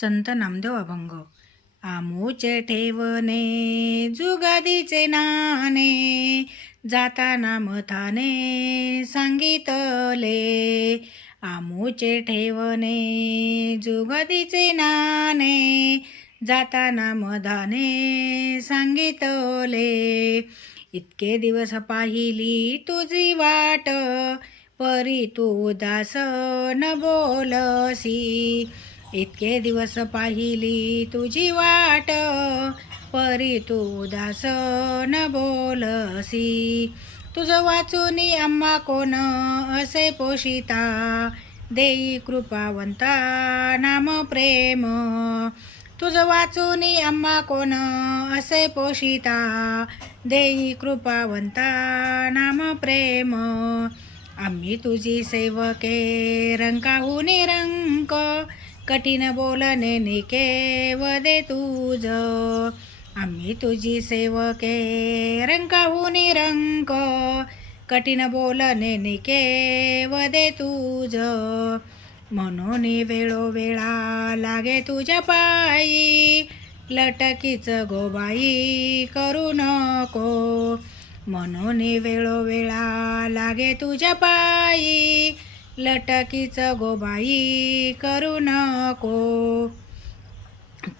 संत नामदेव अभंग. आमूचे ठेवणे जुगादीचे नाणे, जाताना मथाने सांगितले. आमूचे ठेवणे जुगादीचे नाणे, जाताना मधाने सांगितले. इतके दिवस पाहिली तुझी वाट, परी तू उदास न बोलसी. इतके दिवस पाहिली तुझी वाट, परी तू उदास न बोलसी. तुझं वाचूनी आम्हा कोण असे पोषिता, देई कृपावंता नाम प्रेम. तुझं वाचूनी आम्हा कोण असे पोषिता, देई कृपावंता नाम प्रेम. आम्ही तुझी सेवके रंकाहून रंक, कठीण बोलणे निकेव दे तुझ. आम्ही तुझी सेवके रंकाहून रंक, कठीण बोलणे निकेव दे तुझ. म्हणून वेळोवेळा लागे तुझ्या पायी, लटकीच गोबाई करू नको. म्हणून वेळोवेळा लागे तुझ्या पायी, लटकीच गोबाई करू नको.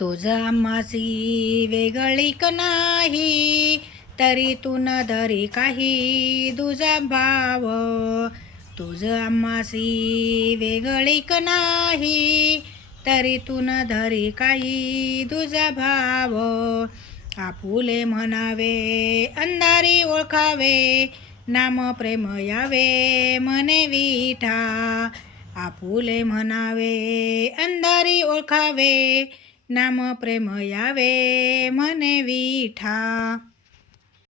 तुझ आम्हासी वेगळीक नाही, तरी तू न धरी काही तुझा भाव. तुझ आम्हासी वेगळीक नाही, तरी तू न धरी काही तुझा भाव. आपुले म्हणावे अंधारी ओळखावे, नाम प्रेम यावे मने विठा. आपुले म्हणावे अंधारी ओळखावे, नाम प्रेम यावे मने विठा.